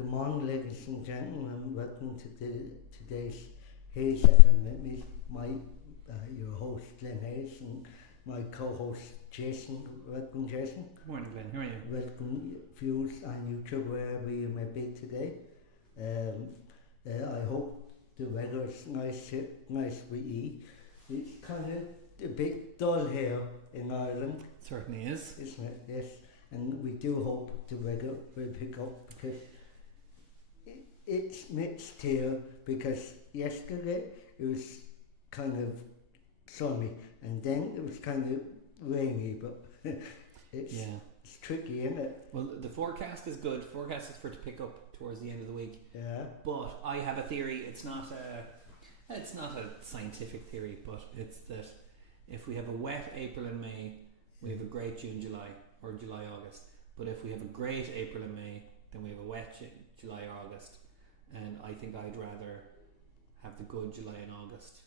Good morning, ladies and gentlemen. Welcome to today's Hayes FM. Let me your host Glen Hayes and my co-host Jason. Welcome, Jason. Good morning, Glen. How are you? Welcome, viewers on YouTube, wherever you may be today. I hope the weather is nice for you. It's kind of a bit dull here in Ireland. It certainly is. Isn't it? Yes. And we do hope the weather will pick up because it's mixed here, because yesterday it was kind of sunny and then it was kind of rainy, but it's tricky, isn't it? Well, the forecast is good. Forecast is for it to pick up towards the end of the week. Yeah. But I have a theory. It's not a scientific theory, but it's that if we have a wet April and May, we have a great June, July, or July, August. But if we have a great April and May, then we have a wet July, August. And I think I'd rather have the good July and August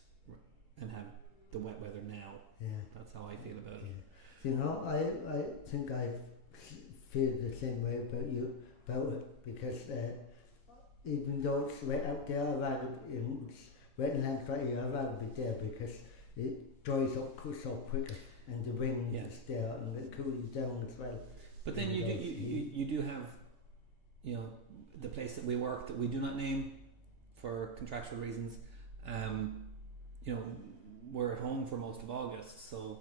and have the wet weather now. Yeah. That's how I feel about it. You know, I think I feel the same way about it, because even though it's wet out there, I'd rather it's wet and land right here, I'd rather be there because it dries up so quicker and the wind is there and it cools down as well. But then you do have, you know, the place that we work that we do not name for contractual reasons. You know, we're at home for most of August, so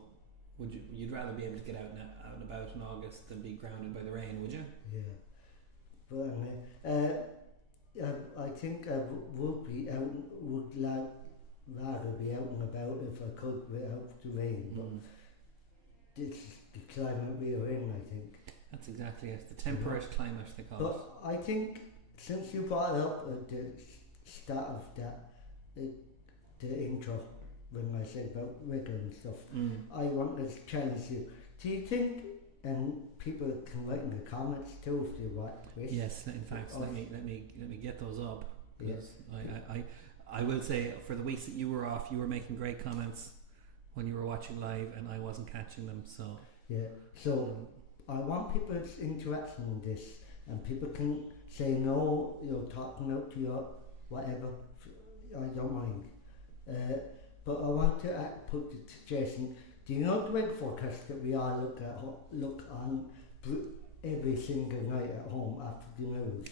you'd rather be able to get out and about in August than be grounded by the rain, would you? Yeah, but I think I would rather be out and about if I could without the rain. But this is the climate we are in, I think. That's exactly it. The temperate climate, they call it. But I think since you brought it up at the start of that, the intro, when I said about weather and stuff, I want to challenge you. Do you think, and people can write in the comments too if they want? Yes, in fact, let me get those up, because I will say, for the weeks that you were off, you were making great comments when you were watching live, and I wasn't catching them. So so I want people's interaction in this, and people can say no, you're talking out to your whatever. I don't mind. But I want to put the suggestion. Do you know the weather forecast that we all look on every single night at home after the news?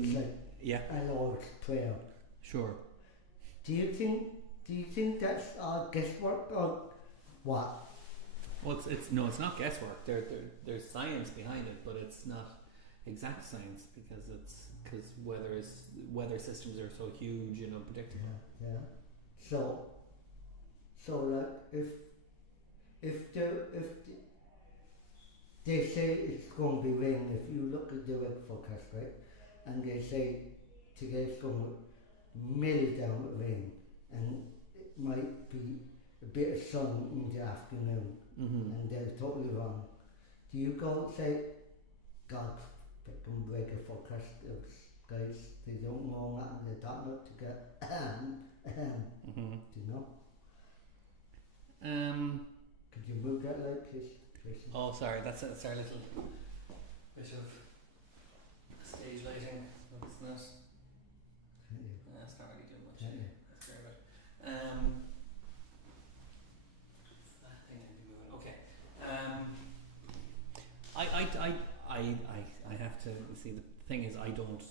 It's like a Lord's Prayer. Sure. Do you think that's all guesswork or what? Well, it's not guesswork. There's science behind it, but it's not exact science because weather systems are so huge and unpredictable. Yeah. So like if they say it's going to be rain, if you look at the weather forecast, right, and they say today's going to mill down with rain, and it might be a bit of sun in the afternoon, and they're totally wrong. Do you go and say, God, fucking weather forecasters, guys, they don't know that and they're talking about to get do you know? Could you move that light, please? Oh, sorry, that's our little bit of stage lighting. What's that? That's not really doing much. That's very good. That thing I'd be moving. Okay. I have to see. The thing is, I don't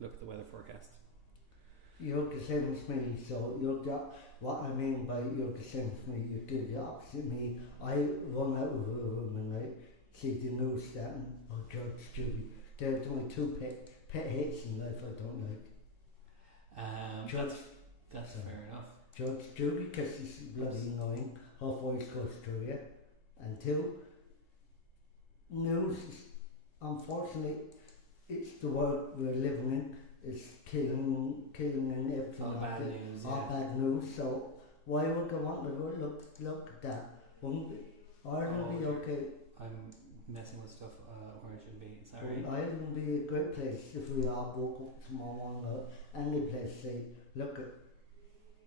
look at the weather forecast. You're the same as me, so what I mean by you're the same as me, you do the opposite of me. I run out of a room and I see the news starting, Judge Judy. There's only two pet hates in life I don't like. That's fair enough. Judge Judy, because she's bloody annoying, her voice goes through you. And two, news, unfortunately, it's the world we're living in. It's killing and everything. All bad news. All bad news. So why would I want to look at that? Wouldn't Ireland be okay? I'm messing with stuff where I should be. Sorry. Ireland would be a great place if we all woke up tomorrow morning. Any place, say, look at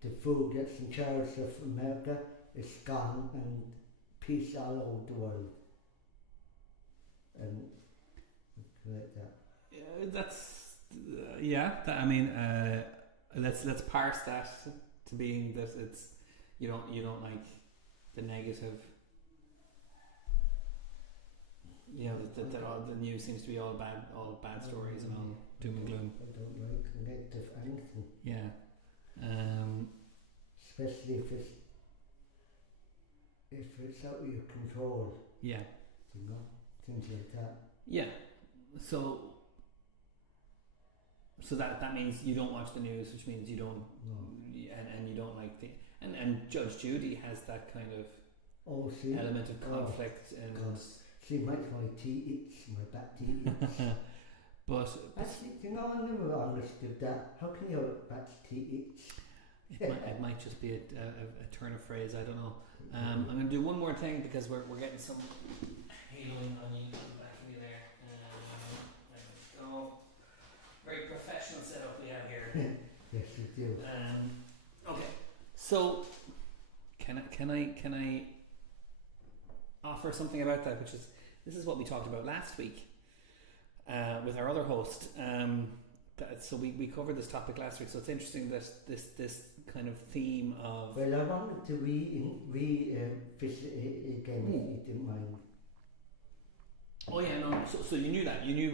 the food that's in charge of America. It's gone and peace all over the world. And like that. That's yeah. I mean, let's parse that to being that it's you don't like the negative. You know that all the news seems to be all bad stories and all doom and gloom. I don't like negative anything. Yeah. Especially if it's out of your control. Yeah. You know, things like that. Yeah. So that means you don't watch the news, which means you don't, and you don't like the and Judge Judy has that kind of element of conflict and. God. She makes my tea itch, my back tea itch. But actually, you know, I never understood that. How can your back tea itch? It might just be a turn of phrase. I don't know. I'm going to do one more thing because we're getting some haloing on you back of you there. There we go. Very professional setup we have here. Yes, you do. Okay. So can I offer something about that, which is this is what we talked about last week with our other host. So we covered this topic last week, so it's interesting that this kind of theme of. Well, I wanted to fish it again if you didn't mind. Oh yeah, no. So you knew that. You knew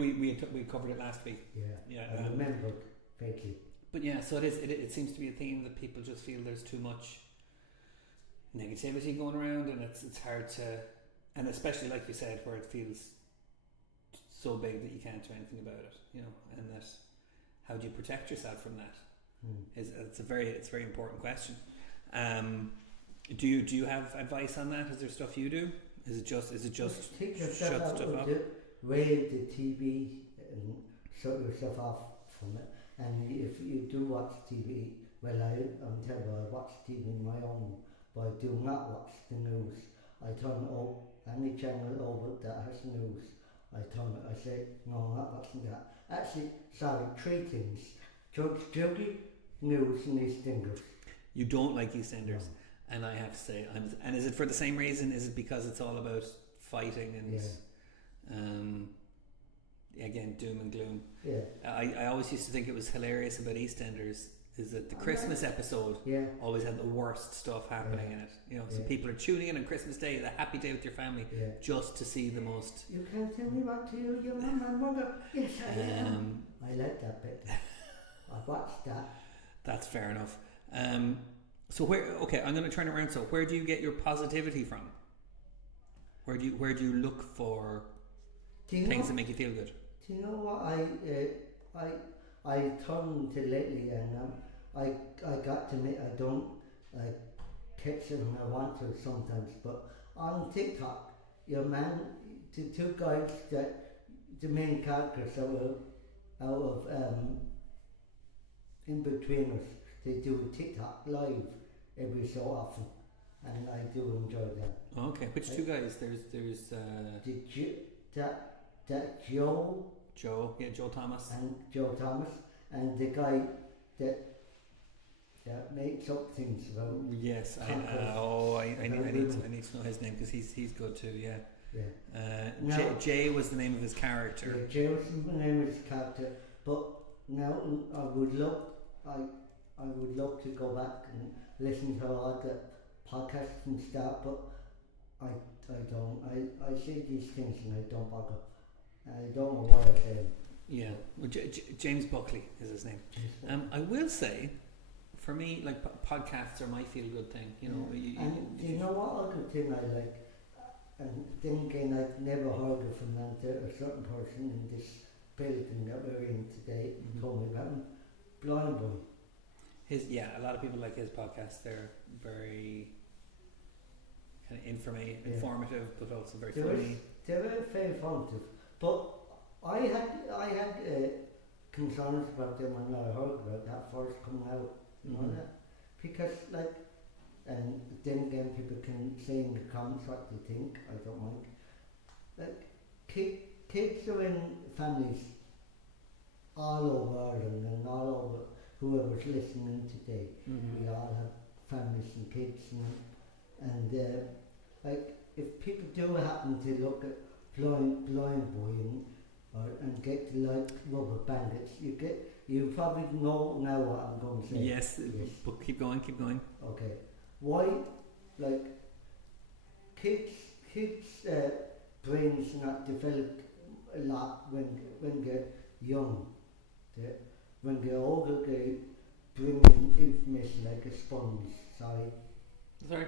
we covered it last week. Yeah. I remembered vaguely. But yeah, so it seems to be a theme that people just feel there's too much negativity going around, and it's hard to, and especially like you said, where it feels so big that you can't do anything about it, you know, and that how do you protect yourself from that? It's a very important question. Do you have advice on that? Is there stuff you do? Is it just take shut yourself stuff up? Weigh the TV and shut yourself off from it. And if you do watch TV, well, I'm telling you, I watch TV on my own, but I do not watch the news. I turn any channel over that has news. I turn it. I say, no, I'm not watching that. Actually, sorry, 3 things: Judge Judy, news, and EastEnders. You don't like EastEnders, no. And I have to say, and is it for the same reason? Is it because it's all about fighting and again, doom and gloom? Yeah. I always used to think it was hilarious about EastEnders is that the Christmas episode always had the worst stuff happening in it. You know, so people are tuning in on Christmas Day, the happy day with your family, just to see the most. You can't tell me what to do, your mum and mother. Yes, I am. I like that bit. I watched that. That's fair enough. So I'm going to turn it around. So where do you get your positivity from? Where do you look for things that make you feel good? Do you know what I turned to lately, and I got to admit I don't catch it when I want to sometimes, but on TikTok, the 2 guys that the main characters out of In Between Us, they do TikTok live every so often, and I do enjoy that. Okay, which 2 guys? There's Joe Thomas. And Joe Thomas, and the guy that makes up things about. Yes, I need to know his name because he's good too. Yeah. Jay was the name of his character. Yeah, Jay was the name of his character. But now I would love to go back and listen to all the podcasts and stuff, but I don't. I say these things and I don't bother. I don't know what I say. Yeah, well, James Buckley is his name. I will say, for me, like podcasts are my feel-good thing. You know, you know what other thing I like, and then again I've never heard of him until a certain person in this building that we're in today told me about him. Blind Boy. A lot of people like his podcast. They're very kind of informative, but also very funny. They're very informative. But I had concerns about them when I heard about that first coming out, you know that, because and then again people can say in the comments what they think. I don't mind. Like kids are in families all over Ireland and all over whoever's listening today. We all have families and kids, and if people do happen to look at Blind Boy and get like rubber bandits. You probably know now what I'm going to say. Yes, but keep going. Okay. Why, like, kids brains not develop a lot when they're young. When they're older, they bring in information like a sponge. Sorry. Sorry.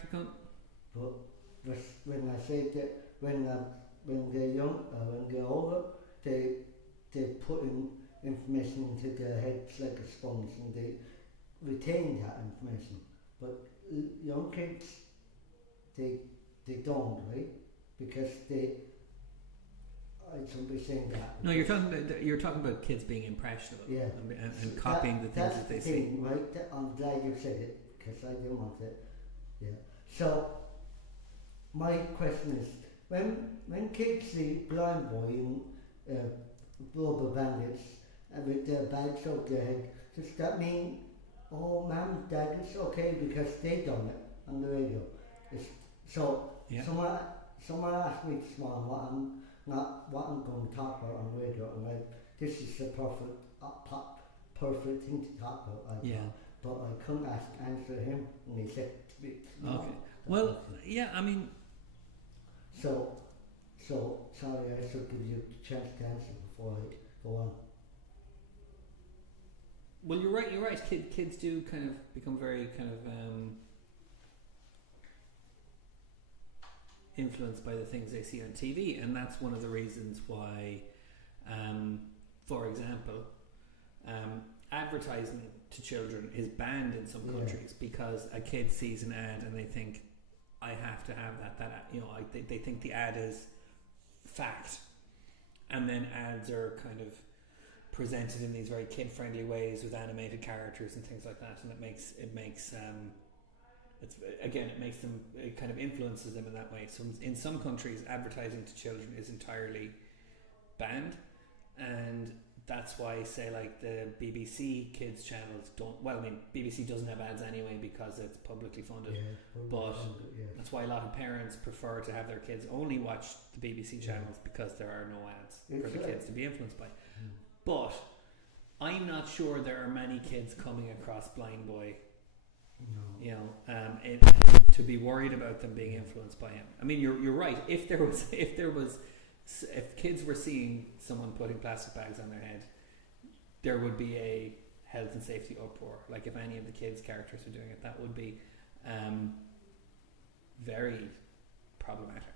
Keep going. But when I say that when they're young, when they're older, they put in information into their heads like a sponge, and they retain that information. But young kids, they don't, right? Because I shouldn't be saying that. No, you're talking about kids being impressionable, yeah, and copying the things that they see. Right? I'm glad you said it because I didn't want it. Yeah. So my question is, when kids see Blind Boy and rubber bandits and with their bags over their head, does that mean, oh, mum, dad, it's okay because they done it on the radio? Someone asked me this morning what I'm going to talk about on the radio, and this is the perfect thing to talk about. But I couldn't answer him, and he said to me, no. Okay. Well, yeah, I mean. So sorry, I should give you a chance to answer before I go on. Well, you're right. Kids do kind of become very kind of influenced by the things they see on TV, and that's one of the reasons why, for example, advertising to children is banned in some countries because a kid sees an ad and they think, I have to have that they think the ad is fact, and then ads are kind of presented in these very kid-friendly ways with animated characters and things like that, and it makes them, it kind of influences them in that way. So in some countries, advertising to children is entirely banned, and that's why, say, like the BBC kids channels don't. Well, I mean, BBC doesn't have ads anyway because it's publicly funded. But that's why a lot of parents prefer to have their kids only watch the BBC channels because there are no ads for the kids to be influenced by. But I'm not sure there are many kids coming across Blind Boy, to be worried about them being influenced by him. I mean, you're right. If kids were seeing someone putting plastic bags on their head, there would be a health and safety uproar. Like if any of the kids' characters were doing it, that would be very problematic.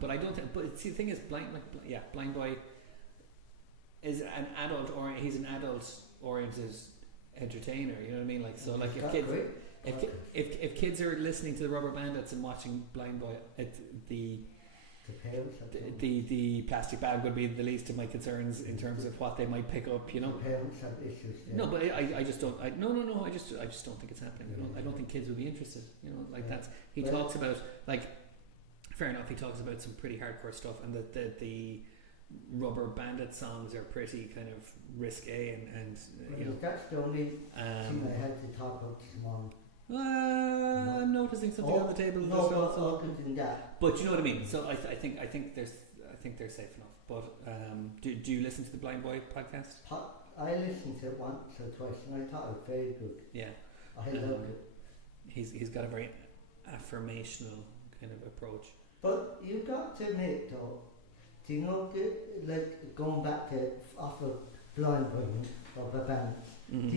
But I don't think. But see, the thing is, Blind Boy is an adult, or he's an adult-oriented entertainer. You know what I mean? Like so, like if kids are listening to the Rubber Bandits and watching Blind Boy, the plastic bag would be the least of my concerns in terms of what they might pick up, you know. The parents have issues. Yeah. No, but I just don't. No. I just don't think it's happening. I don't think kids would be interested. You know, like that's. He talks about, like, fair enough. He talks about some pretty hardcore stuff, and that the Rubber Bandit songs are pretty kind of risque and you know. That's the only thing I had to talk about this morning. I'm noticing something on the table. But you know what I mean. So I think they're safe enough. But do you listen to the Blind Boy podcast? I listened to it once or twice, and I thought it was very good. Yeah, I loved it. He's got a very affirmational kind of approach. But you got to admit, though, do you know, like going back to off of Blind Boy or the band? Mm-hmm. Do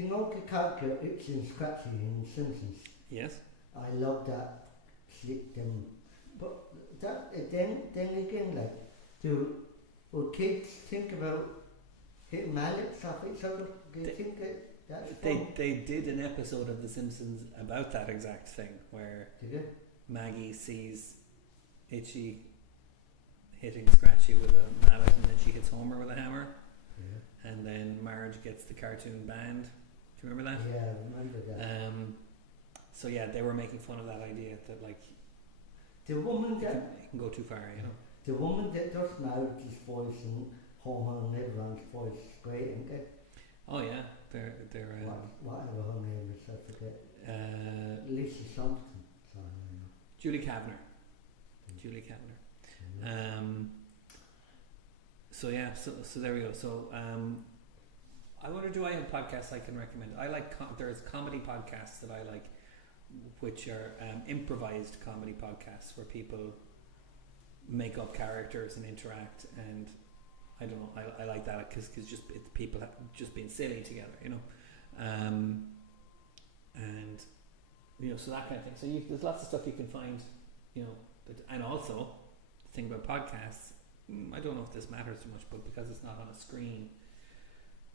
you know the character Itchy and Scratchy in Simpsons? Yes. I love that slick them. But that then again, like, will kids think about hitting mallets off each other? Do you think that's fun? They did an episode of The Simpsons about that exact thing, where Maggie sees Itchy hitting Scratchy with a mallet, and then she hits Homer with a hammer. Yeah. And then Marge gets the cartoon banned. Do you remember that? Yeah, I remember that. So yeah, they were making fun of that idea that, like, the woman you can go too far, you know. The woman that does Marge's voice and Homer and everyone's voice is great, isn't it? Oh yeah, they're whatever her name is, I forget. Lisa something. Julie Kavner. Julie Kavner. So yeah, so there we go. So I wonder, do I have podcasts I can recommend? I like there's comedy podcasts that I like, which are improvised comedy podcasts where people make up characters and interact, and I don't know, I like that because just it's people just being silly together, you know, and you know, so that kind of thing. So there's lots of stuff you can find, you know, and also the thing about podcasts, I don't know if this matters too much, but because it's not on a screen,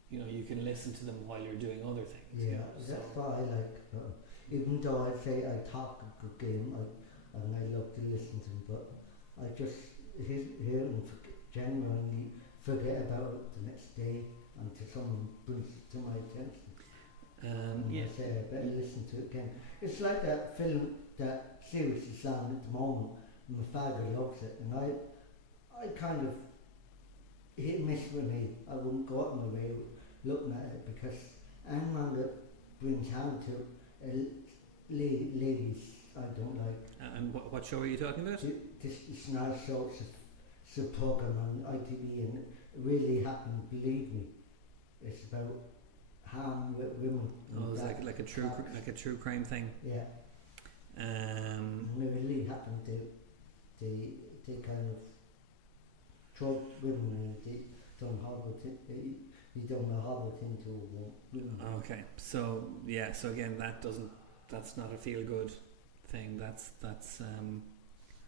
you know, you can listen to them while you're doing other things. Yeah, you know, that's what I like. Even though I say I talk a good game, and I love to listen to them, but I just hear and genuinely forget about it the next day until someone brings it to my attention. And I say I better listen to it again. It's like that film, that series is on at the moment. My father loves it, and I kind of hit and miss with me. I wouldn't go out my way looking at it because anyone that brings harm to ladies I don't like. And what show are you talking about? This now show, it's a program on ITV, and it really happened, believe me. It's about harm with women. Oh, it's like a true crime thing. Yeah. And it really happened. They kind of drug women, and they done horrible he done a horrible thing to women. Okay, so yeah, so again, that's not a feel good thing. That's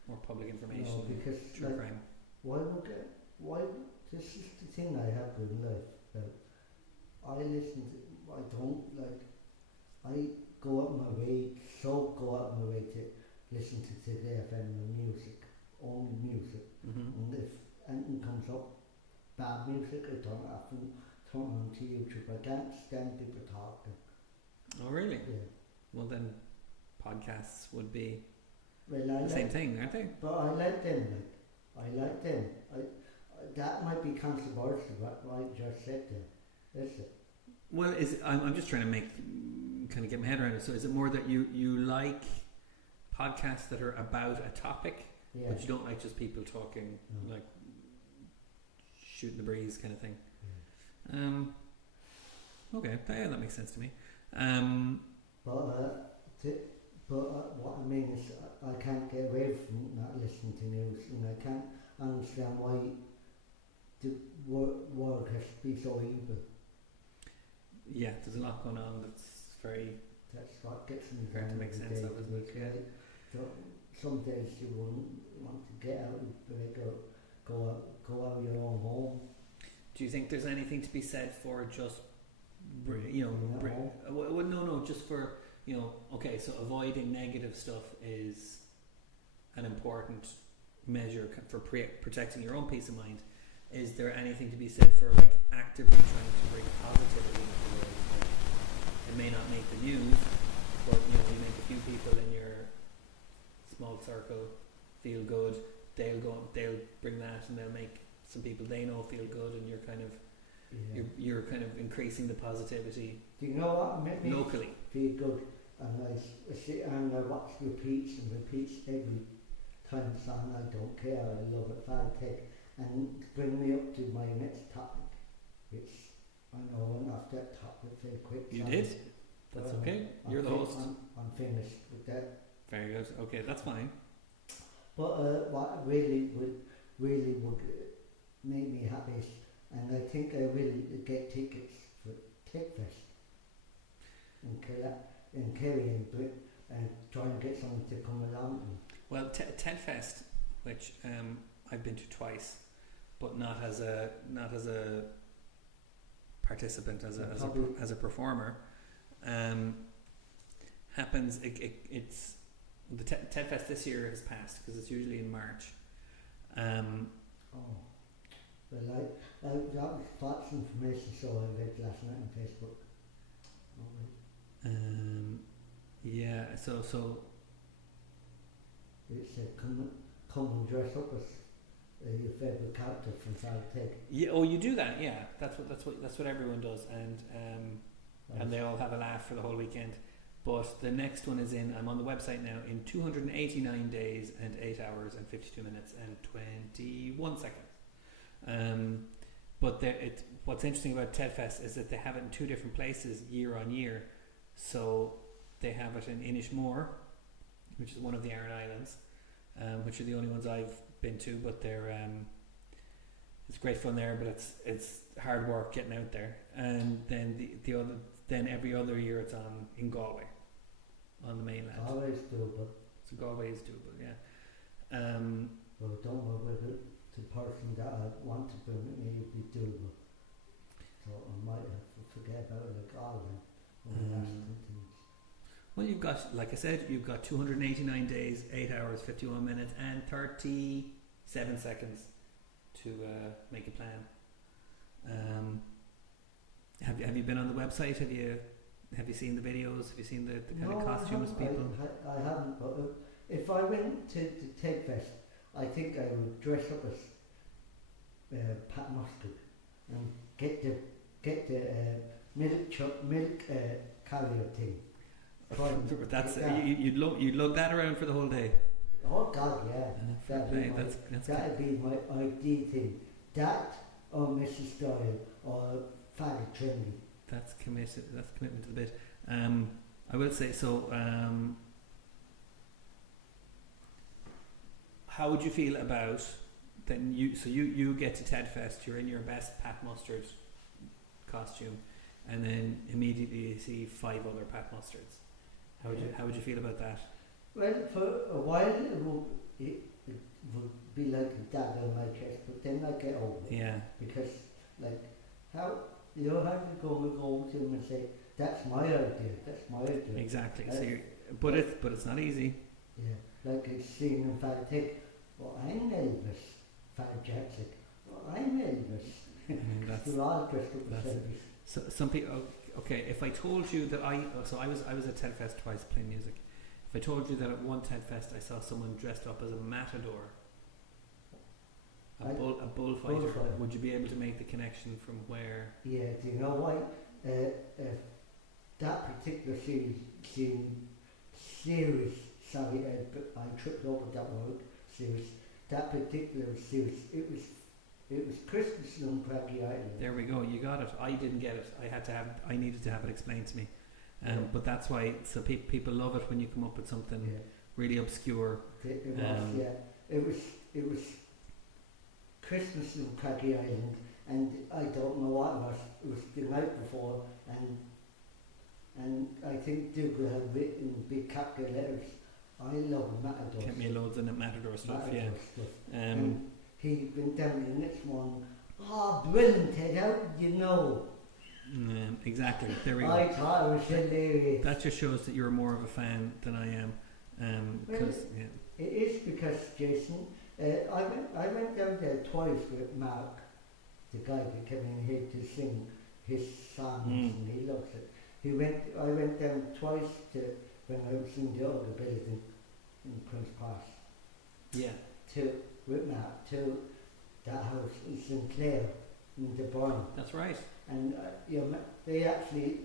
more public information. No, because true crime. Why this is the thing I have in life. I go out my way to listen to Today FM and music, only music. And if anything comes up, bad music, I don't often turn on to YouTube. I can't stand people talking. Oh really? Yeah. Well then, podcasts would be the same thing, aren't they? But I like them. That might be controversial, what I just said there. Is it? Well, I'm just trying to kind of get my head around it. So is it more that you like podcasts that are about a topic, but you don't like just people talking, like shooting the breeze kind of thing? Yeah. Okay, yeah, that makes sense to me. What I mean is I can't get away from not listening to news, and I can't understand why the world has to be so evil. Yeah, there's a lot going on that's what gets me hard to make sense of, isn't it? Some days you wouldn't want to get out, but go out of your own home. Do you think there's anything to be said for just just for, you know, okay, so avoiding negative stuff is an important measure for protecting your own peace of mind. Is there anything to be said for like actively trying to bring positivity into the world? Like, it may not make the news, but you know, you make a few people in your small circle feel good. They'll bring that, and they'll make some people they know feel good, and you're kind of you're kind of increasing the positivity. Do you know what made me locally feel good? And I sit and I watch repeats every time it's on. I don't care. I love it. Fantastic. And bring me up to my next topic, which I know I went off that topic very quick. You did? That's okay. You're the host. I'm finished with that. Very good. Okay, that's fine. But what really would make me happy, and I think I will get tickets for TechFest in Kerry and try and get someone to come along with me. Well, TEDfest, which I've been to twice, but not as a participant, as a performer, happens. It's the TEDfest this year has passed because it's usually in March. Well, I got lots of information, so I read last night on Facebook. Yeah, so it said come and dress up as your favourite character from South Tech. Yeah, oh, you do that? Yeah, that's what everyone does, and they all have a laugh for the whole weekend. But the next one is in, I'm on the website now, in 289 days and 8 hours and 52 minutes and 21 seconds. But what's interesting about TED Fest is that they have it in two different places year on year. So they have it in Inishmore, which is one of the Aran Islands, which are the only ones I've been to, but they're it's great fun there, but it's hard work getting out there. And then every other year it's on in Galway, on the mainland. Galway is doable. So Galway is doable, yeah. Well, I don't know whether the person that I want to bring with me would be doable. So I might have to forget about it like all of them. Well, you've got, like I said, you've got 289 days, 8 hours, 51 minutes, and 37 seconds to make a plan. Have you been on the website? Have you seen the videos? Have you seen the kind of costumes people? I haven't. But if I went to the TED Fest, I think I would dress up as Pat Mustard and get the milk carrier thing. That's you'd lug that around for the whole day. Oh God, yeah. That'd be my ideal thing. That or Mrs. Doyle or Fatty Trinity. That's committed. That's commitment to the bit. I will say so. How would you feel about then? You get to TED Fest. You're in your best Pat Mustard costume, and then immediately you see 5 other Pat Mustards. How would you feel about that? Well, for a while it would be like a dab on my chest, but then I get over it. Yeah. Because how you have to go to him and say, that's my idea. Exactly. So it's not easy. Yeah. Like it's seen in fact take, well, I'm Elvis. Fat Jack's like, well, I'm Elvis. They're all dressed up as Elvis. So some people. Okay, if I told you that I was at TED Fest twice playing music. If I told you that at one TED Fest I saw someone dressed up as a matador, a bullfighter, would you be able to make the connection from where? Yeah, do you know why? That particular series, sorry, I tripped over that word, series. That particular series, it was Christmas on Craggy Island. There we go. You got it. I didn't get it. I needed to have it explained to me. But that's why. So people love it when you come up with something really obscure. It was Christmas on Craggy Island, and I don't know what it was. It was the night before, and I think Dougal had written in big capital letters, "I love Matador." Get me loads of Matador stuff. He went down the next morning. Oh, brilliant, Ted! How did you know? Exactly. There we go. I thought it was hilarious. That just shows that you're more of a fan than I am. It is because Jason. I went down there twice with Mark, the guy that came in here to sing his songs, and he loves it. I went down twice when I was in the other building in Prince Pass. Yeah. With Mark to that house in Sinclair in the Bourne. That's right. And they actually,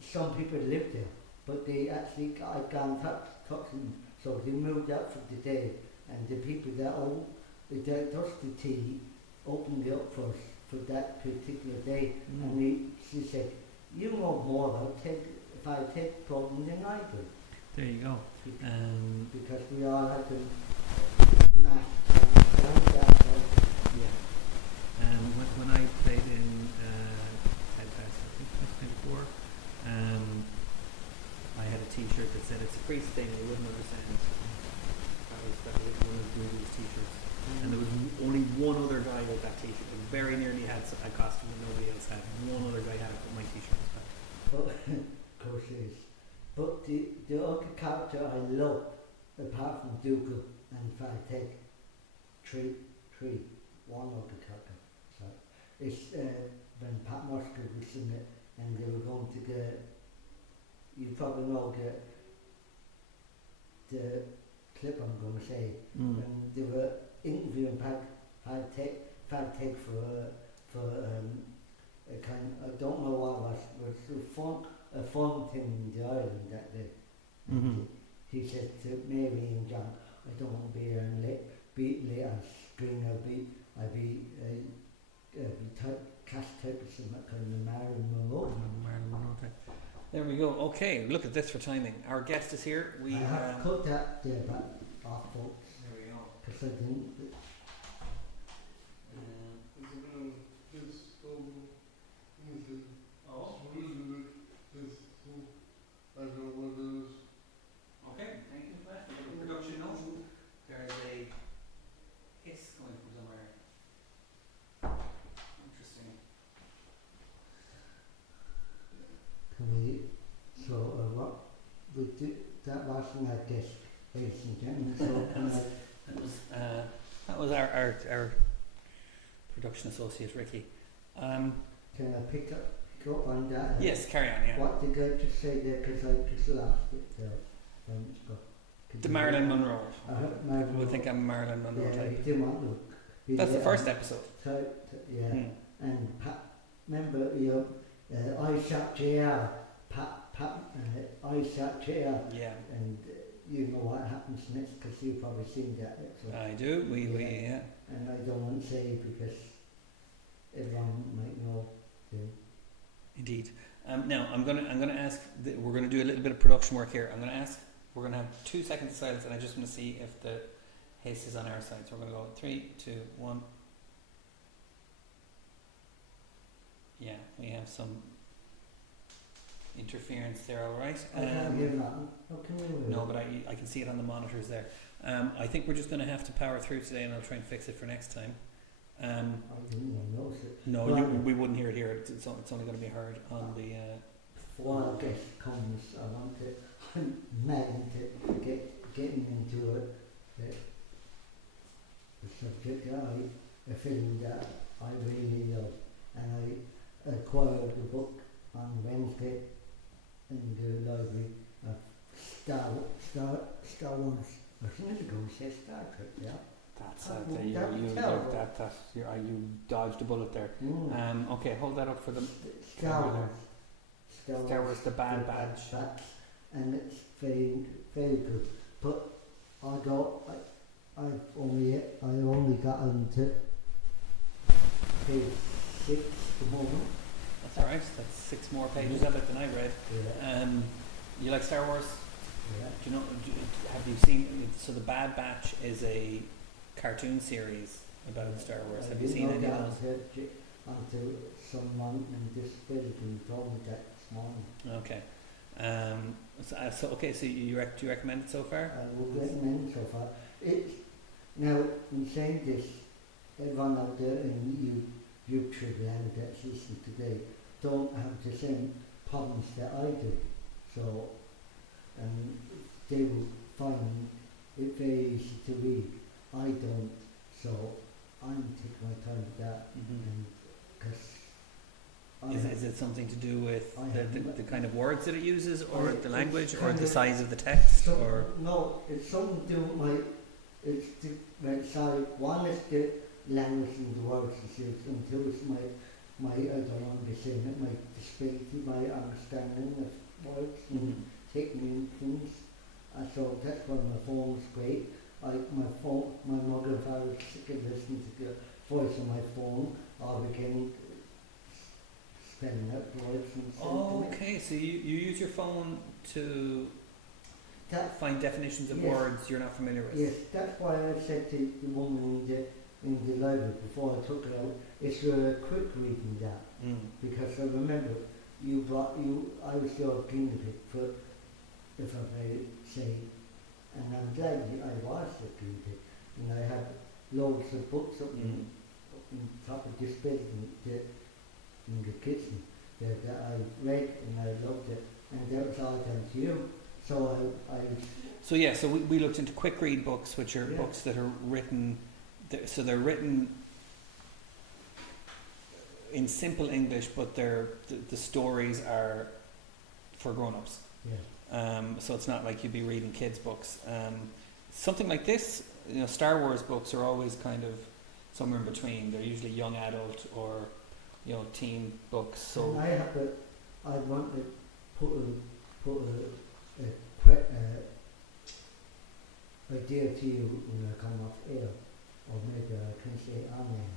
some people lived there, but they actually got toxin, so they moved out for the day. And the people that does the tea opened it up for us for that particular day. And she said, "You know more. If I take problem than I do." There you go. Because we all had to mash that. Yeah. When I played in TED Fest, I think 2024, I had a T-shirt that said, "It's a priest thing. You wouldn't understand." That was one of Google's T-shirts, and there was only one other guy with that T-shirt. It very nearly had a costume that nobody else had. One other guy had it, but my T-shirt was back. Of course it is. But the other character I love, apart from Dougal and Farteg, one other character. So it's when Pat Mustard was in it, and they were going to get. You probably know the clip I'm going to say, when they were interviewing Farteg for a kind, I don't know what it was a fun thing in the island that day. Mm-hmm. He said to Mary and John, I don't want to be here and late on screen. I'll be cast type of some kind of Marilyn Monroe. Marilyn Monroe type. There we go. Okay, look at this for timing. Our guest is here. We I have cut that there back off, folks. There we go. Because I didn't. Okay, thank you for that. We have a production note. There is a hiss going from somewhere. Interesting. Can we, so what we do, that wasn't our desk, ladies and gentlemen, so can I, That was our production associate Ricky. can I pick up on that? Yes, carry on. Yeah. What did I just say there, because I just lost it there. The Marilyn Monroe. Marilyn People think I'm Marilyn Monroe yeah, type. he didn't want to be That's the there. first episode. Yeah, Hmm. and remember, I shot JR, I shot JR, Yeah, and you know what happens next, because you've probably seen that episode. I do. Yeah. And I don't want to say because everyone might know. Indeed. Now I'm gonna ask. We're gonna do a little bit of production work here. I'm gonna ask. We're gonna have 2 seconds of silence, and I just want to see if the hiss is on our side. So we're gonna go 3, 2, 1. Yeah, we have some interference there. All right. I can't hear nothing. How can you hear? No, but I can see it on the monitors there. I think we're just going to have to power through today, and I'll try and fix it for next time. I didn't even notice it. No, Well, we wouldn't hear it here. It's only going to be heard on the. Before our guest comes, I'm mad into getting into it. The subject a film that I really love, and I acquired the book on Wednesday in the library of Star Wars. I was going to say Star Trek, yeah. That's you dodged a bullet there. Okay, hold that up for them. Star Wars. Star Wars, the Bad Batch. And it's very, very good. But I only got into page 6 at the moment. That's alright. That's 6 more pages of it than I read. Yeah. You like Star Wars? Yeah. Do you know? Have you seen? So the Bad Batch is a cartoon series about Star Wars. Have you seen any of those? Until someone in this building told me that this morning. Okay. So do you recommend it so far? I would recommend so far. Now, in saying this, everyone out there in YouTube land that's listening today don't have the same problems that I do. So, they will find it very easy to read. I don't, so I'm taking my time with that. Is it something to do with the kind of words that it uses, or the language, or the of size of the text, or? No, it's something to do with one is the language and the words it's used, and two is my I don't know how to say it, my disability, my understanding of words and taking in things. So that's why my phone's great. My mother and father was sick of listening to the voice on my phone, or beginning spelling out the words and Oh, okay. So you use your phone to find definitions of yes. words you're not familiar with. Yes, that's why I said to the woman in the library before I took it out, it's a quick reading that. Because I remember I was your guinea pig for, if I may say, and I'm glad I was a guinea pig. And I have loads of books up in top of this bed in the kitchen that I read and I loved it, and that was all thanks to you. So So we looked into quick read books, which are books that are written. So they're written in simple English, but the stories are for grown-ups. Yeah. So it's not like you'd be reading kids' books. Something like this, Star Wars books are always kind of somewhere in between. They're usually young adult or teen books. So and I want to put a idea to you when I come off air, or maybe I can say amen.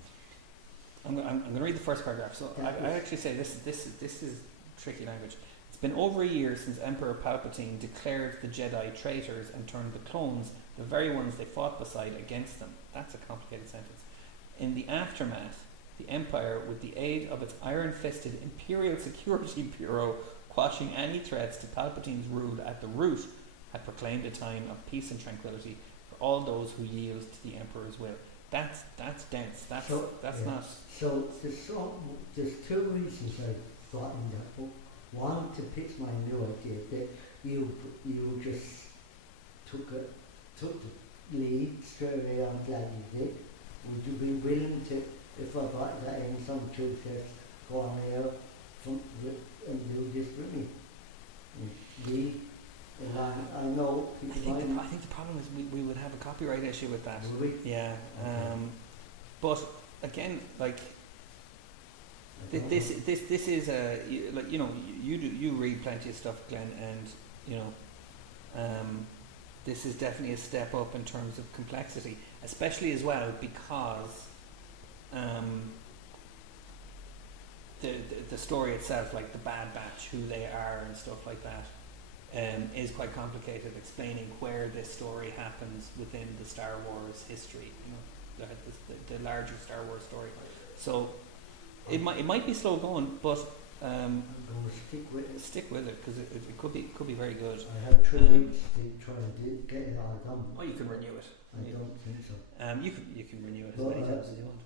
I'm going to read the first paragraph. So I actually say this is tricky language. It's been over a year since Emperor Palpatine declared the Jedi traitors and turned the clones, the very ones they fought beside, against them. That's a complicated sentence. In the aftermath, the Empire, with the aid of its iron-fisted Imperial Security Bureau, quashing any threats to Palpatine's rule at the root, had proclaimed a time of peace and tranquility for all those who yield to the Emperor's will. That's dense. That's not. So there's two reasons I thought in that book. One, to pitch my new idea that you just took the lead straight away. I'm glad you did. Would you be willing to, if I got that in some truth test, go on air and do this with me? I know people I think the problem is we would have a copyright issue with that. Would we? Yeah. But again, like this is you read plenty of stuff, Glen, and this is definitely a step up in terms of complexity, especially as well because the story itself, like the Bad Batch, who they are and stuff like that, is quite complicated, explaining where this story happens within the Star Wars history, the larger Star Wars story. So it might be slow going, but I'm going to stick with it. because it could be very good. I have 3 weeks to try and get it all done. Oh, you can renew it. I don't think so. You can renew it as many times as you want.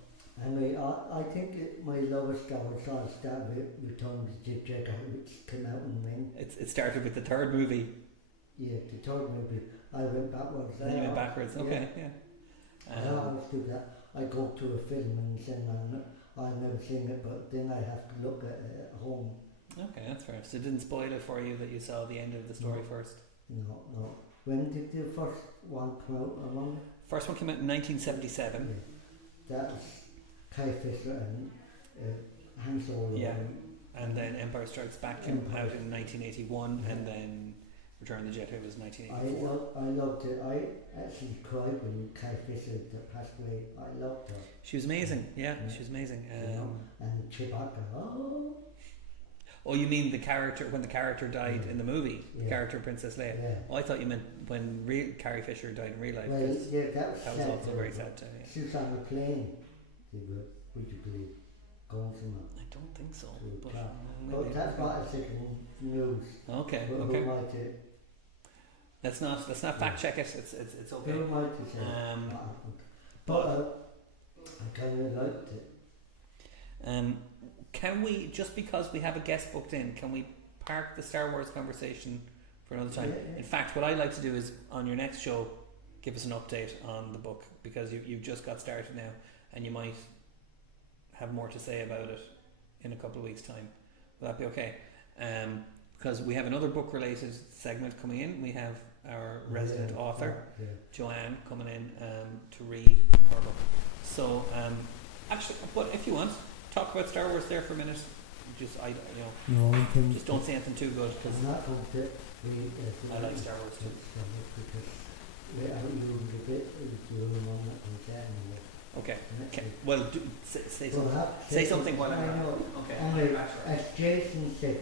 Anyway, I think my lowest Star Wars all started with Return of the Jedi, which came out in May. It started with the third movie. Yeah, the third movie. I went backwards. Then you went backwards. Okay, yeah. I always do that. I go to a film and say I've never seen it, but then I have to look at it at home. Okay, that's fair. So it didn't spoil it for you that you saw the end of the story first? No. When did the first one come out? First one came out in 1977. Yeah. That was Kai Fisher and Han Solo. Yeah. And then Empire Strikes Back came out in 1981, and then Return of the Jedi was 1984. I loved it. I actually cried when Kai Fisher passed away. I loved her. She was amazing. Yeah. She was amazing. And Chewbacca. Oh, you mean the character when the character died in the movie? The character Princess Leia. Yeah. Oh, I thought you meant when Carrie Fisher died in real life. Well, that was also very sad too. Yeah. She was on the plane. Would you believe? Going somewhere. I don't think so. But that's what I said in news. Okay. Let's not fact check it. It's okay. Who might have said what happened? But I kind of liked it. Can we, just because we have a guest booked in, can we park the Star Wars conversation for another time? Yeah. In fact, what I'd like to do is, on your next show, give us an update on the book, because you've just got started now, and you might have more to say about it in a couple of weeks' time. Will that be okay? Because we have another book-related segment coming in. We have our resident author, Joanne, coming in to read her book. So, actually, but if you want, talk about Star Wars there for a minute. Just just don't say anything too good, because I'm not going to read I like Star Wars too. Because I used a bit of the room on that and anyway. Okay. Well, say something. Say something while I'm around. Okay. Anyway, as Jason said,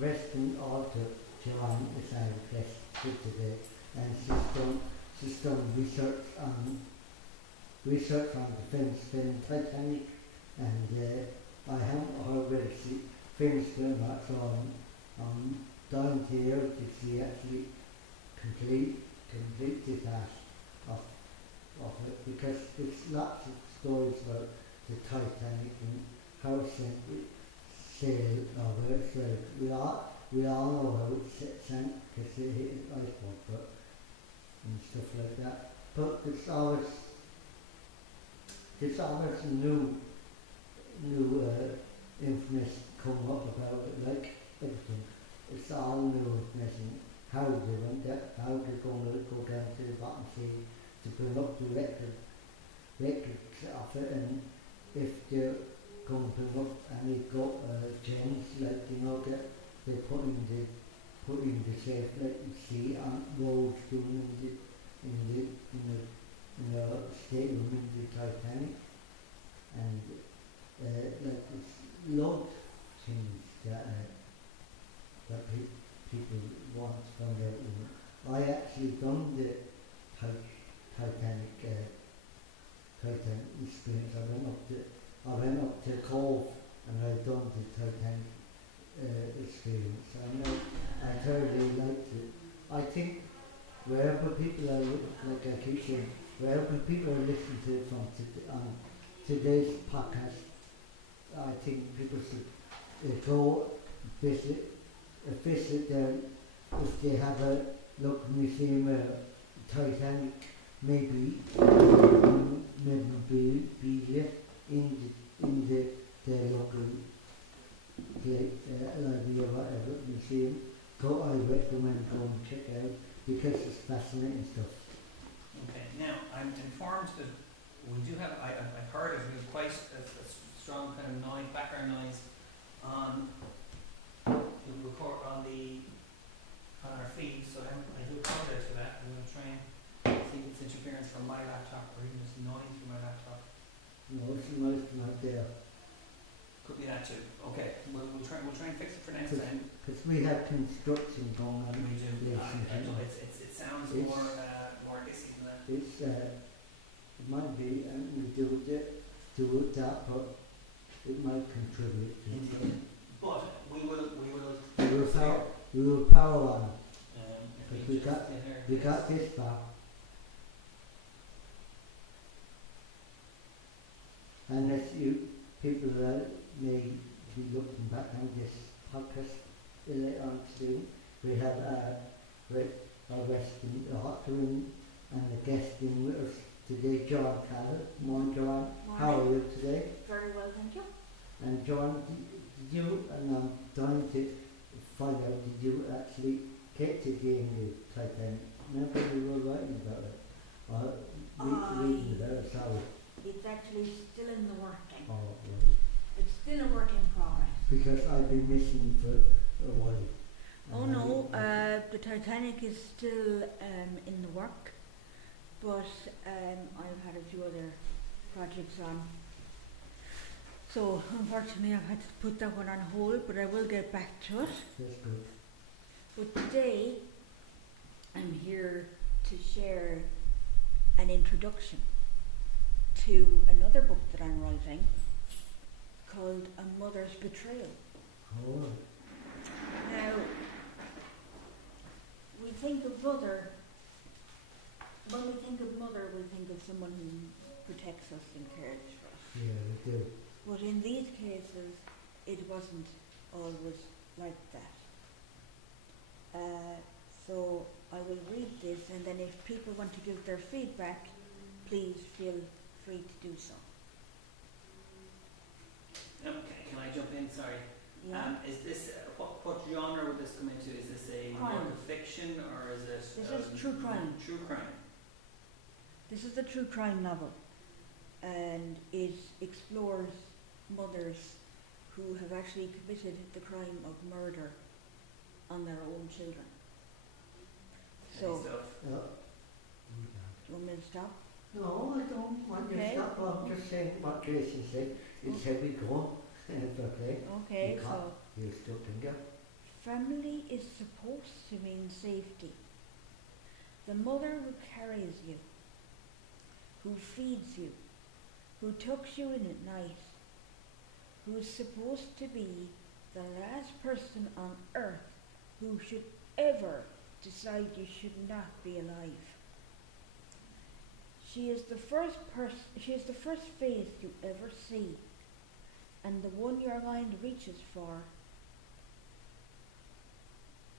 Western author Joanne is our guest today, and she's done research on the film Titanic, and I haven't already finished doing that, so I'm down here to see actually complete the task of it, because it's lots of stories about the Titanic and how it sailed, or where it sailed. We all know how it sank because it hit an iceberg, and stuff like that. But there's always new information coming up about it, like everything. It's all new information. How they went that, how they're going to go down to the bottom sea to bring up the records of it, and if they're going to bring up any gems, like that they put put in the safe like you see on roads doing in the stateroom in the Titanic, and like it's loads of things that people want to find out. I actually done the Titanic experience. I went up to Cove and I done the Titanic experience. I thoroughly liked it. I think wherever people are, like I keep saying, wherever people are listening to it from on today's podcast, I think people should go visit there if they have a local museum, Titanic, maybe memorabilia in the local library or whatever museum. I recommend go and check it out because it's fascinating stuff. Okay, now I'm informed that we do have, I've heard of, we have quite a strong kind of noise, background noise on the record on our feed, so I do apologize for that. I'm going to try and see if it's interference from my laptop or even just noise from my laptop. No, it's nice not there. Could be that too. Okay, we'll try and fix it for next time. Because we have construction going on. We do. It sounds more hissy than that. It might be, and we do that, but it might contribute to it. But we will power on. We got this far. Unless you people may be looking back on this podcast later on soon, we have our Western doctor and the guest in with us today, John Callett. Morning, John. Morning. How are you today? Very well, thank you. And John, did you, and I'm trying to find out, did you actually get to the end of Titanic? Remember we were writing about it? Or reading about it, sorry. It's actually still in the working. Oh, right. It's still a work in progress. Because I've been missing for a while. Oh no, the Titanic is still in the work, but I've had a few other projects on. So unfortunately I've had to put that one on hold, but I will get back to it. That's good. But today I'm here to share an introduction to another book that I'm writing called A Mother's Betrayal. Oh. Now, we think of mother, when we think of mother, we think of someone who protects us and cares for us. Yeah, we do. But in these cases, it wasn't always like that. So I will read this, and then if people want to give their feedback, please feel free to do so. Okay, can I jump in? Sorry. Yeah. Is this what genre would this come into? Is this a work of fiction or is it? This is true crime. True crime. This is a true crime novel, and it explores mothers who have actually committed the crime of murder on their own children. So, Yeah. do you want me to stop? No, I don't want you to Okay. stop. I'm just saying what Jason said. It's heavy going. It's okay. Okay, You so can't. You still can go. family is supposed to mean safety. The mother who carries you, who feeds you, who tucks you in at night, who is supposed to be the last person on earth who should ever decide you should not be alive. She is the first face you ever see, and the one your mind reaches for,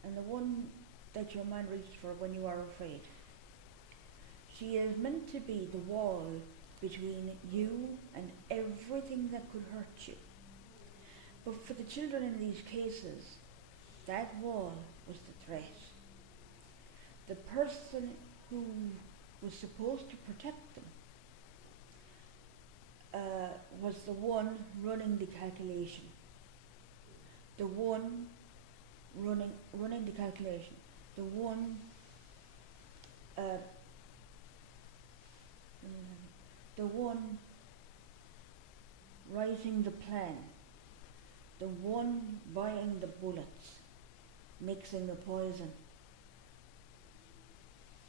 and the one that your mind reaches for when you are afraid. She is meant to be the wall between you and everything that could hurt you. But for the children in these cases, that wall was the threat. The person who was supposed to protect them was the one running the calculation, the one running the calculation. The one, the one writing the plan, the one buying the bullets, mixing the poison,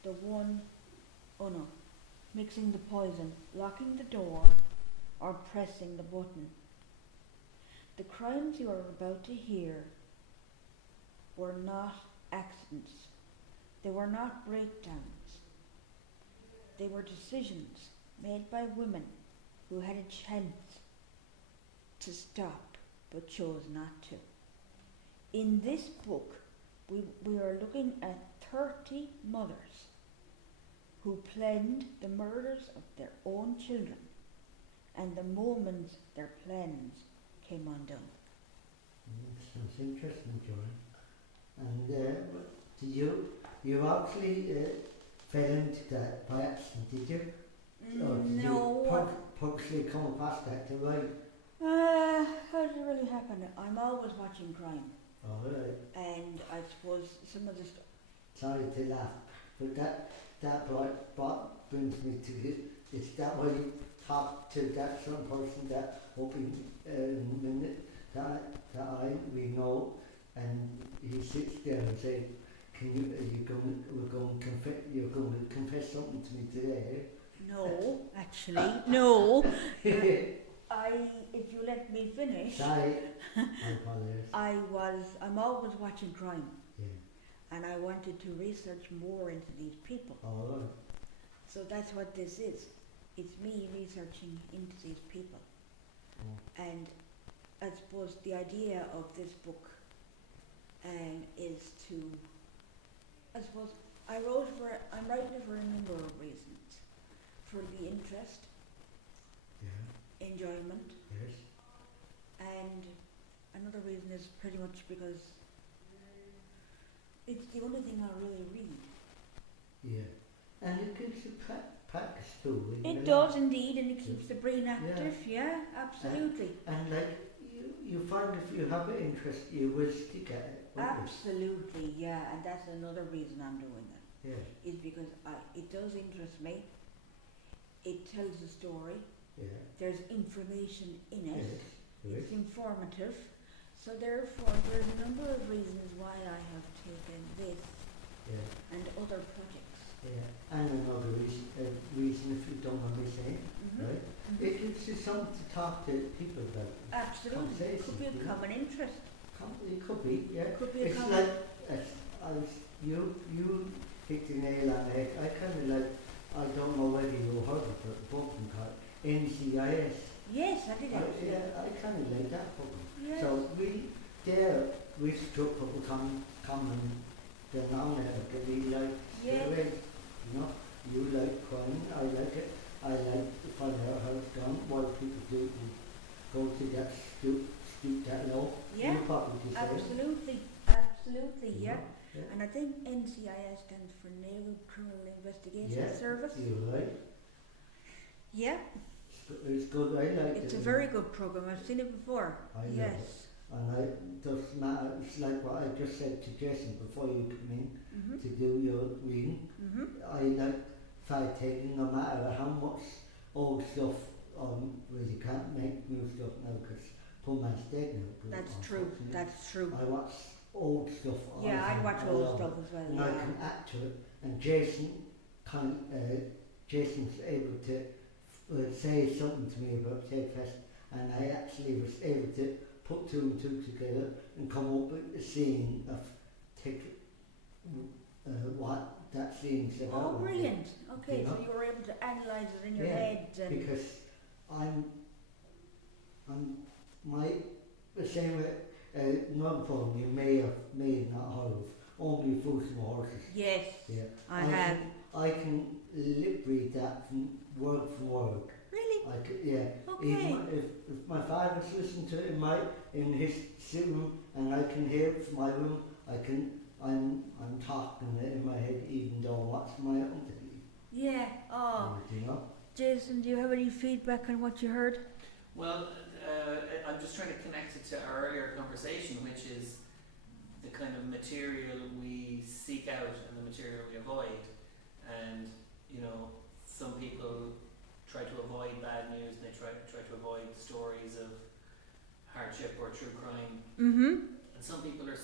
the one, oh no, mixing the poison, locking the door, or pressing the button. The crimes you are about to hear were not accidents. They were not breakdowns. They were decisions made by women who had a chance to stop but chose not to. In this book, we are looking at 30 mothers who planned the murders of their own children, and the moment their plans came undone. Sounds interesting, John. And did you actually fell into that by accident, did you? Or did No. you purposely come across that to write? How did it really happen? I'm always watching crime, Oh, right. and I suppose some of the stuff. Sorry to laugh, but that brings me to this. Is that why you talk to that certain person that hoping minute that we know, and he sits there and says, you're going to confess something to me today? No, actually, no. If you let me finish. Sorry, I apologize. I'm always watching crime, Yeah. and I wanted to research more into these people. All right. So that's what this is. It's me researching into these people. Oh. And I suppose the idea of this book is to, I suppose, I'm writing it for a number of reasons. For the interest, Yeah. enjoyment, Yes. and another reason is pretty much because it's the only thing I really read. Yeah. And it gives you practice too. It does indeed, and it keeps the brain active. Yeah, absolutely. And like you find if you have an interest, you will stick at it. won't you? Absolutely, yeah, and that's another reason I'm doing it. Yes. Is because it does interest me. It tells a story. Yeah. There's information in it. Yes. There It's is. informative. So therefore, there's a number of reasons why I have taken this Yeah. and other projects. Yeah. And another reason, if you don't mind me saying, right? It gives you something to talk to people about. Absolutely. It could be a Conversation, you know? common interest. It could be, yeah. It could be a It's common. like you hit the nail on the head. I kind of like. I don't know whether you heard of the program called NCIS. Yes, I did actually. I kind of like that program. Yes. So we struck up a common denominator that we like Yes. straight away. You know, you like crime, I like it. I like to find out how it's done, why people do go to that stoop that low. Yeah, You probably say. absolutely, absolutely, You yeah. know, yeah. And I think NCIS stands for Naval Criminal Investigation Yeah, Service. you're right. Yeah, It's good, I like it. it's a very good program. I've seen it before. I love Yes. it. And it doesn't matter, it's like what I just said to Jason before you come in Mhm. to do your reading. Mhm. I like fact taking no matter how much old stuff, well you can't make new stuff now because poor man's dead now. That's true. unfortunately. That's true. I watch old stuff. all Yeah, the I time. watch I old love stuff it. as well. And I Yeah. can act to it. And Jason's able to say something to me about Fest, and I actually was able to put two and two together and come up with a scene of what that scene's about. Oh, brilliant. Okay, You so know? you were able to analyse it in your Yeah, head. And Because I'm the same way, another problem you may have not heard of, only fools and horses. yes, Yeah. I have. I can lip read that from word for word. Really? I could, yeah. Okay. Even if my father's listening to it in his sitting room and I can hear it from my room, I'm talking it in my head even though I'm watching my own TV. Yeah. Oh, You know? Jason, do you have any feedback on what you heard? Well, I'm just trying to connect it to our earlier conversation, which is the kind of material we seek out and the material we avoid. And, you know, some people try to avoid bad news, and they try to avoid stories of hardship or true crime. Mm-hmm. And some people are,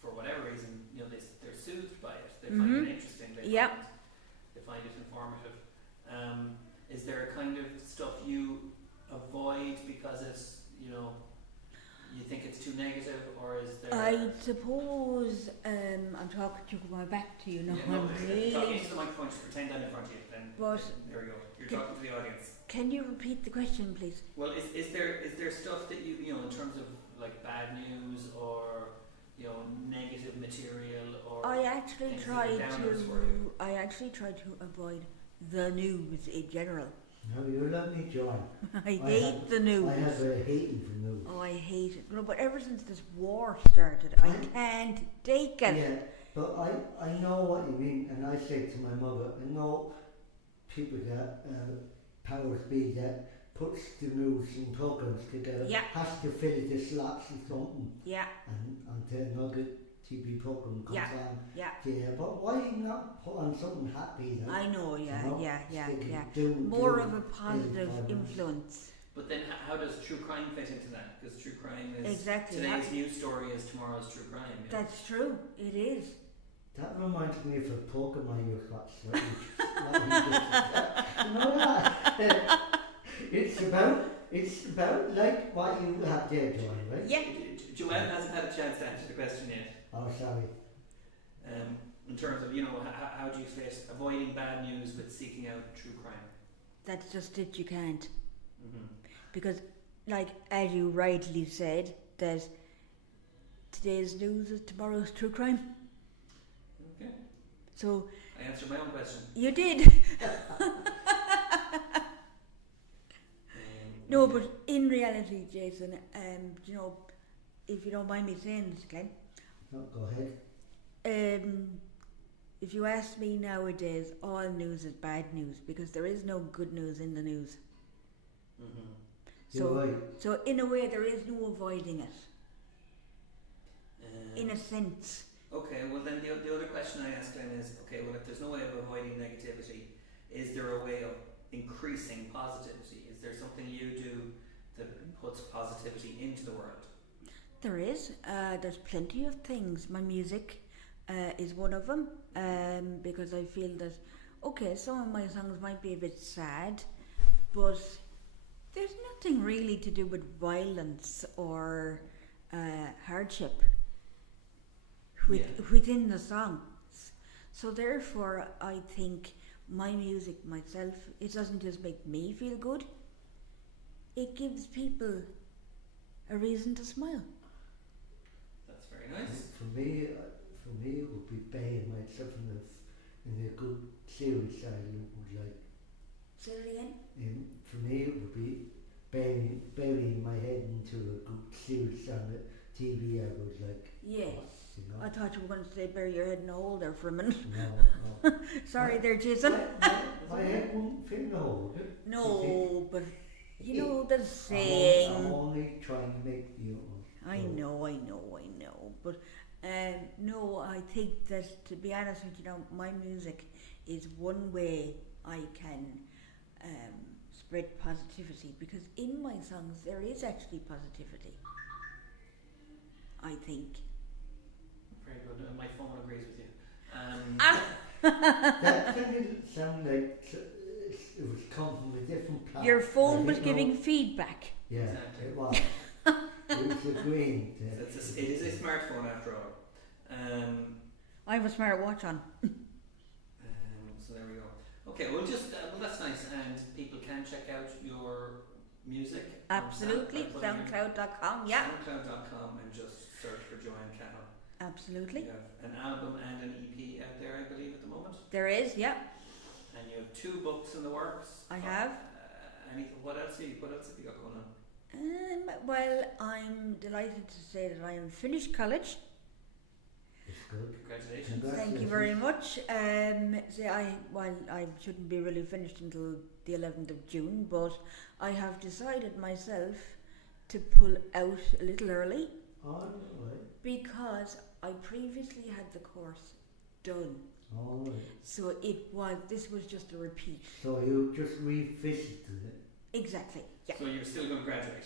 for whatever reason, you know, they're soothed by it. They find it interesting. They find it informative. Is there a kind of stuff you avoid because it's, you know, you think it's too negative, or is there? I suppose I'm talking to my back to you now. Yeah, no, I'm really. talking into the microphone, just pretend I'm in front of you. Then there we go. You're talking to the audience. Can you repeat the question, please? Well, is there stuff that you know, in terms of like bad news or, you know, negative material, or I actually things tried that are downers for you? to avoid the news in general. No, you let me join. I hate the news. I have a hating for news. Oh, I hate it. No, but ever since this war started, I can't take it. Yeah, but I know what you mean, and I say to my mother, I know people that powers be that puts the news and programs together, has to fill the slots with something. Yeah. And until another TV program comes on. Yeah. Yeah, but why not put on something happy? Like, I know, yeah. Doom, More of a positive influence. But then how does true crime fit into that? Because true crime is exactly today's news story is tomorrow's true crime. You know? That's true. It is. That reminds me of a Pokemon you watched. You know that? It's about like what you have there, Joanne, right? Yeah. Joanne hasn't had a chance to answer the question yet. Oh, sorry. In terms of, you know, how do you fit avoiding bad news with seeking out true crime? That's just it. You can't. Mm-hmm. Because, like as you rightly said, that today's news is tomorrow's true crime. Okay. So I answered my own question. You did. No, okay. but in reality, Jason, you know, if you don't mind me saying this, Glen. No, go ahead. If you ask me nowadays, all news is bad news because there is no good news in the news. Mm-hmm. So in a way, there is no avoiding it. In a sense. Okay, well then the other question I ask then is, okay, well if there's no way of avoiding negativity, is there a way of increasing positivity? Is there something you do that puts positivity into the world? There is. There's plenty of things. My music is one of them, because I feel that, okay, some of my songs might be a bit sad, but there's nothing really to do with violence or hardship within the songs. So therefore, I think my music myself, it doesn't just make me feel good, it gives people a reason to smile. That's very nice. For me, it would be burying myself in a good serious style. Would like. Say it again. For me, it would be burying my head into a good serious on the TV. I would like. Yes. You know? I thought you were going to say bury your head in a hole there for a minute. No. Sorry there, Jason. My head wouldn't fit in the hole, would it? No, but you know the saying. I'm only trying to make you. I know. But no, I think that, to be honest with you, my music is one way I can spread positivity, because in my songs there is actually positivity, I think. Very good. My phone agrees with you. That didn't sound like it was coming from a different part. Your phone was giving feedback. Yeah, Exactly. it was. It was agreeing. It is a smartphone after all. I have a smart watch on. So there we go. Okay, well that's nice, and people can check out your music. Absolutely, SoundCloud.com, yeah. SoundCloud.com, and just search for Joanne Cahill. Absolutely. You have an album and an EP out there, I believe, at the moment. There is, yeah. And you have 2 books in the works. I have. What else have you got going on? Well, I'm delighted to say that I am finished college. It's good. Congratulations. Thank you very much. I shouldn't be really finished until the 11th of June, but I have decided myself to pull out a little early All right. because I previously had the course done. Oh, right. So this was just a repeat. So you just revisited it? Exactly, yeah. So you're still going to graduate?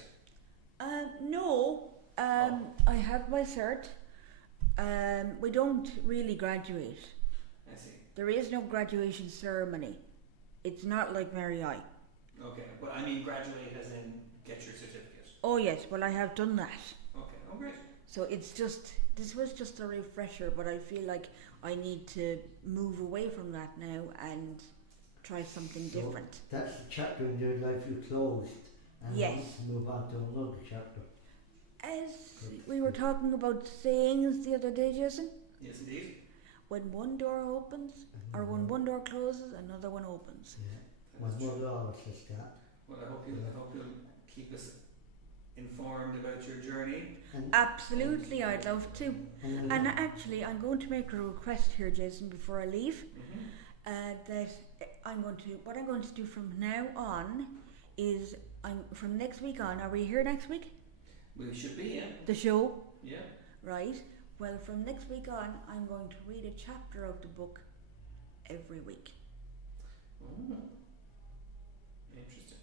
No, I have my cert. We don't really graduate. I see. There is no graduation ceremony. It's not like Mary I. Okay, but I mean graduate as in get your certificate. Oh yes, well I have done that. Okay, oh great. So this was just a refresher, but I feel like I need to move away from that now and try something different. That's the chapter in your life you closed, and Yes. want to move on to another chapter. As we were talking about sayings the other day, Jason, Yes, indeed. when one door opens, or when one door closes, another one opens. Yeah, my That's true. mother always says that. Well, I hope you'll keep us informed about your journey. And, Absolutely, I'd love to. and, And actually, I'm going to make a request here, Jason, before I leave. That what I'm going to do from now on is from next week on. Are we here next week? We should be, yeah. The show, Yeah. right? Well, from next week on, I'm going to read a chapter of the book every week. Oh. Interesting.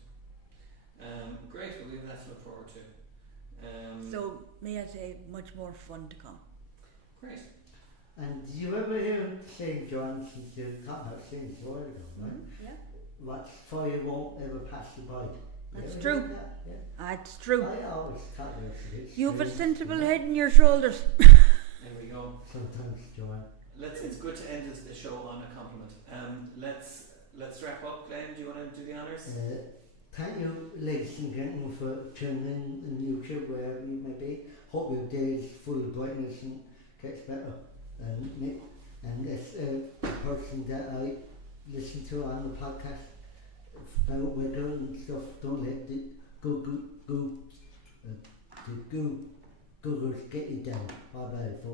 Great, well, we have that to look forward to. So, may I say, much more fun to come. Great. and did you ever hear St. John, since you got out St. John ago, right? Yeah, What's fire won't ever pass you by. You That's ever true. heard that? Yeah. that's true. I always thought it. You've a sensible head in your shoulders. There we go. Sometimes, Joanne. It's good to end the show on a compliment. Let's wrap up. Glen, do you want to do the honours? Thank you, ladies and gentlemen, for tuning in YouTube, wherever you may be. Hope your day is full of brightness and gets better. And as a person that I listen to on the podcast about weather and stuff, don't let the Googles get you down. Bye bye, folks.